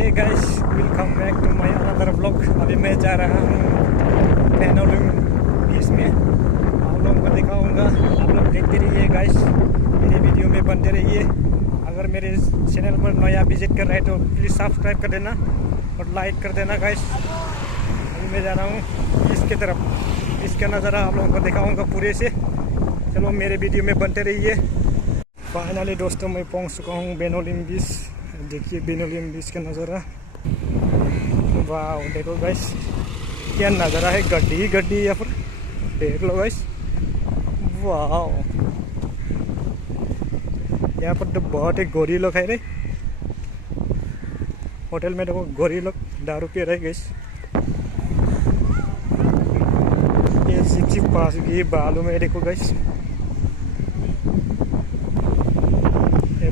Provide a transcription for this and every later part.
Hey guys, welcome back to my another blog. अभी मैं जा रहा हूँ पैनोलिम बीच में, आप लोगों को दिखाऊंगा। आप लोग देखते रहिए गाइस, मेरे वीडियो में बनते रहिए। अगर मेरे चैनल पर नया विजिट कर रहे हैं तो प्लीज़ सब्सक्राइब कर देना और लाइक कर देना गाइस। अभी मैं जा रहा हूँ इसके तरफ, इसका नज़ारा आप लोगों को दिखाऊंगा पूरे से। चलो मेरे वीडियो में बनते रहिए। फाइनली दोस्तों, मैं पहुँच चुका हूँ पैनोलिम बीच। देखिए पैनोलिम बीच का नज़ारा, वाह देखो गाइस क्या नज़ारा है। गड्डी ही गड्डी है यहाँ पर, देख लो गाइस, वाह। यहाँ पर तो बहुत ही गोरी लोग है रे। होटल में देखो गोरी लोग दारू पी रहे गाइस। ये शिक्षित पास की बालू में देखो गाइस,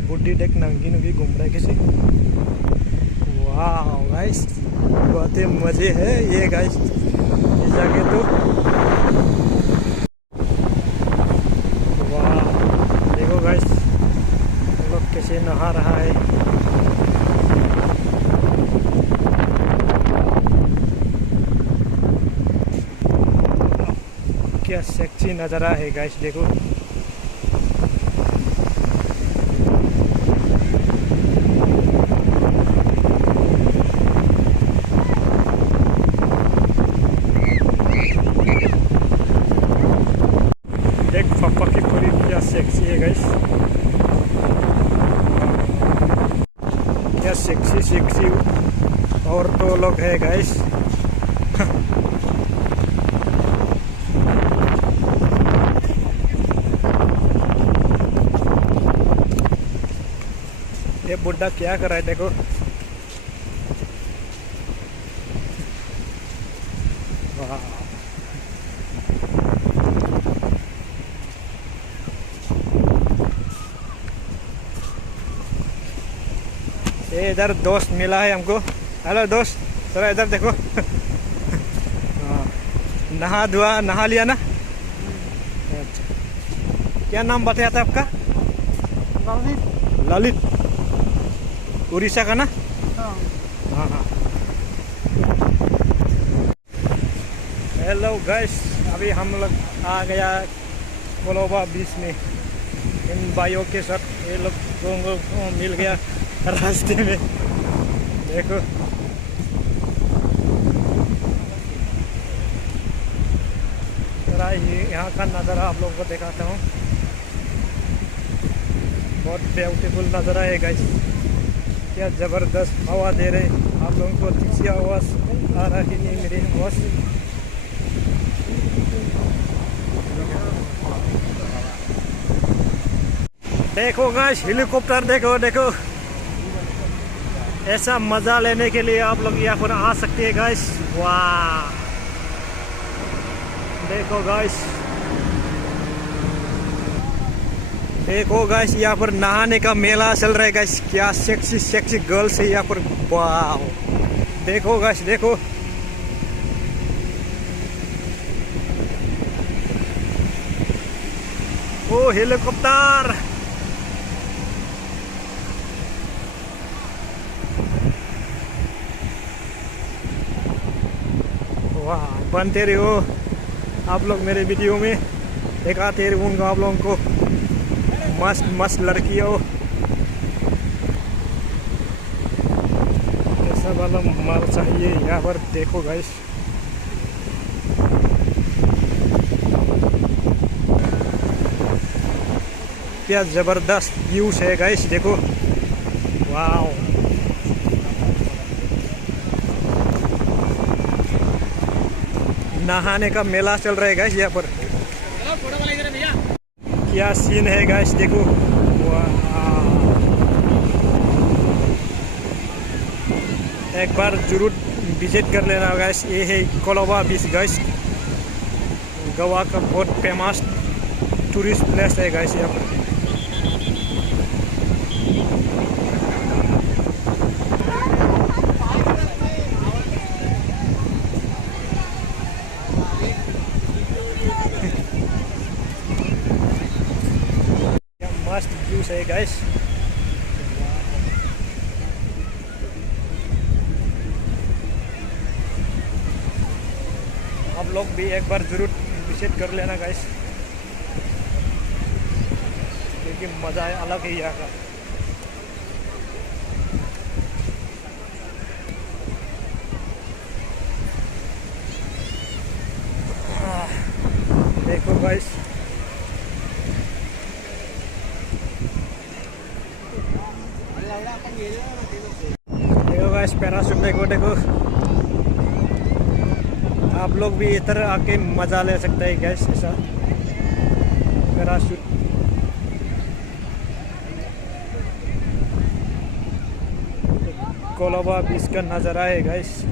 बुढ़ी देख नंगी नंगी घूम रहा है किसी। वाह गाइस, बहुत ही मजे है ये गाइस इस जगह तो। वाह देखो गाइस, लोग कैसे नहा रहा है। क्या सेक्सी नज़ारा है गाइस, देखो। देख पापा की पूरी क्या सेक्सी है गाइस, क्या सेक्सी सेक्सी और तो लोग है गाइस। ये बुड्ढा क्या कर रहा है देखो। वाह ये इधर दोस्त मिला है हमको। हेलो दोस्त, जरा इधर देखो। नहा धुआ नहा लिया ना? अच्छा, क्या नाम बताया था आपका? ललित। ललित उड़ीसा का ना? हाँ हाँ। हेलो गाइस, अभी हम लोग आ गया कोलोबा बीच में इन भाइयों के साथ। ये लोग को मिल गया रास्ते में, देखो। जरा यहाँ का नज़ारा आप लोगों को दिखाता हूँ। बहुत ब्यूटीफुल नज़ारा है गाइस, क्या ज़बरदस्त हवा दे रहे। आप लोगों को ठीक सी आवाज़ आ रहा है कि नहीं मेरी आवाज़? देखो गाइस हेलीकॉप्टर, देखो देखो। ऐसा मज़ा लेने के लिए आप लोग यहाँ पर आ सकते हैं गाइस। वाह देखो गाइस, देखो गाइस, यहाँ पर नहाने का मेला चल रहा है गाइस। क्या सेक्सी सेक्सी गर्ल्स है यहाँ पर, वाह। देखो गाइस देखो, ओ हेलीकॉप्टर। वाह, बनते रहो आप लोग मेरे वीडियो में, दिखाते रहूँगा आप लोगों को मस्त मस्त लड़कियों। ऐसा वाला माल चाहिए यहाँ पर, देखो गाइस। क्या ज़बरदस्त व्यूज है गाइस, देखो। वाह, नहाने का मेला चल रहा है गाइस यहाँ पर। क्या सीन है गाइस, देखो। एक बार जरूर विजिट कर लेना गाइस। ये है कोलोबा बीच गाइस, गोवा का बहुत फेमस टूरिस्ट प्लेस है गाइस यहाँ पर। मस्त व्यूज है गाइस। आप लोग भी एक बार ज़रूर विजिट कर लेना गाइस, क्योंकि मज़ा है अलग ही यहाँ का। देखो गाइस, देखो गाइस पैराशूट देखो। आप लोग भी इधर आके मज़ा ले सकते हैं गैस, ऐसा पैराशूट। कोलाबा बीच का नज़ारा है गैस।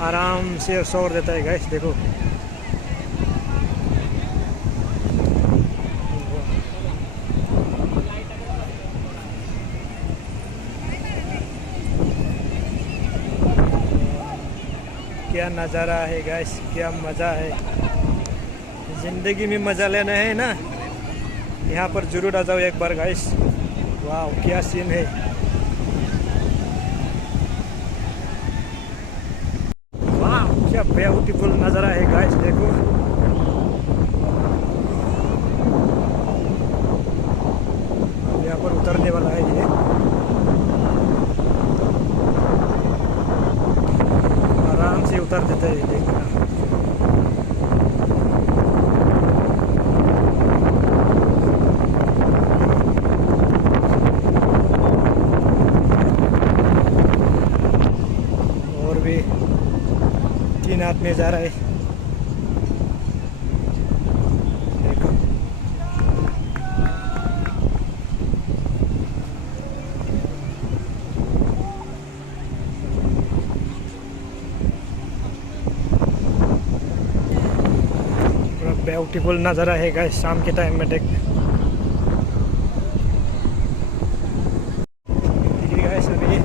आराम से शोर देता है गैस, देखो। क्या नज़ारा है गैस, क्या मज़ा है। ज़िंदगी में मज़ा लेना है ना, यहाँ पर ज़रूर आ जाओ एक बार गैस। वाह क्या सीन है। वाह क्या ब्यूटीफुल नज़ारा है गैस, देखो। यहाँ पर उतरने वाला है ये। आराम से उतर देता है, देखना। और भी 3 आदमी जा रहा है, देखो। ब्यूटीफुल नज़ारा है गाइस शाम के टाइम में, देख। गाइस अभी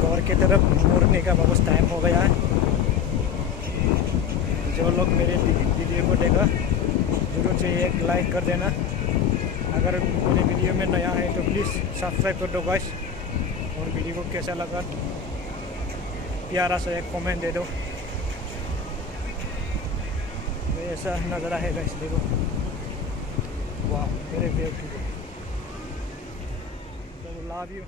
घर की तरफ मुड़ने का वापस टाइम हो गया है। जो लोग मेरे वीडियो को देखा जरूर से एक लाइक कर देना। अगर मेरे वीडियो में नया है तो प्लीज़ सब्सक्राइब कर दो गाइस। और वीडियो को कैसा लगा प्यारा सा एक कमेंट दे दो। ऐसा नज़ारा है गाइस, देखो। वाह वेरी ब्यूटीफुल। Love you.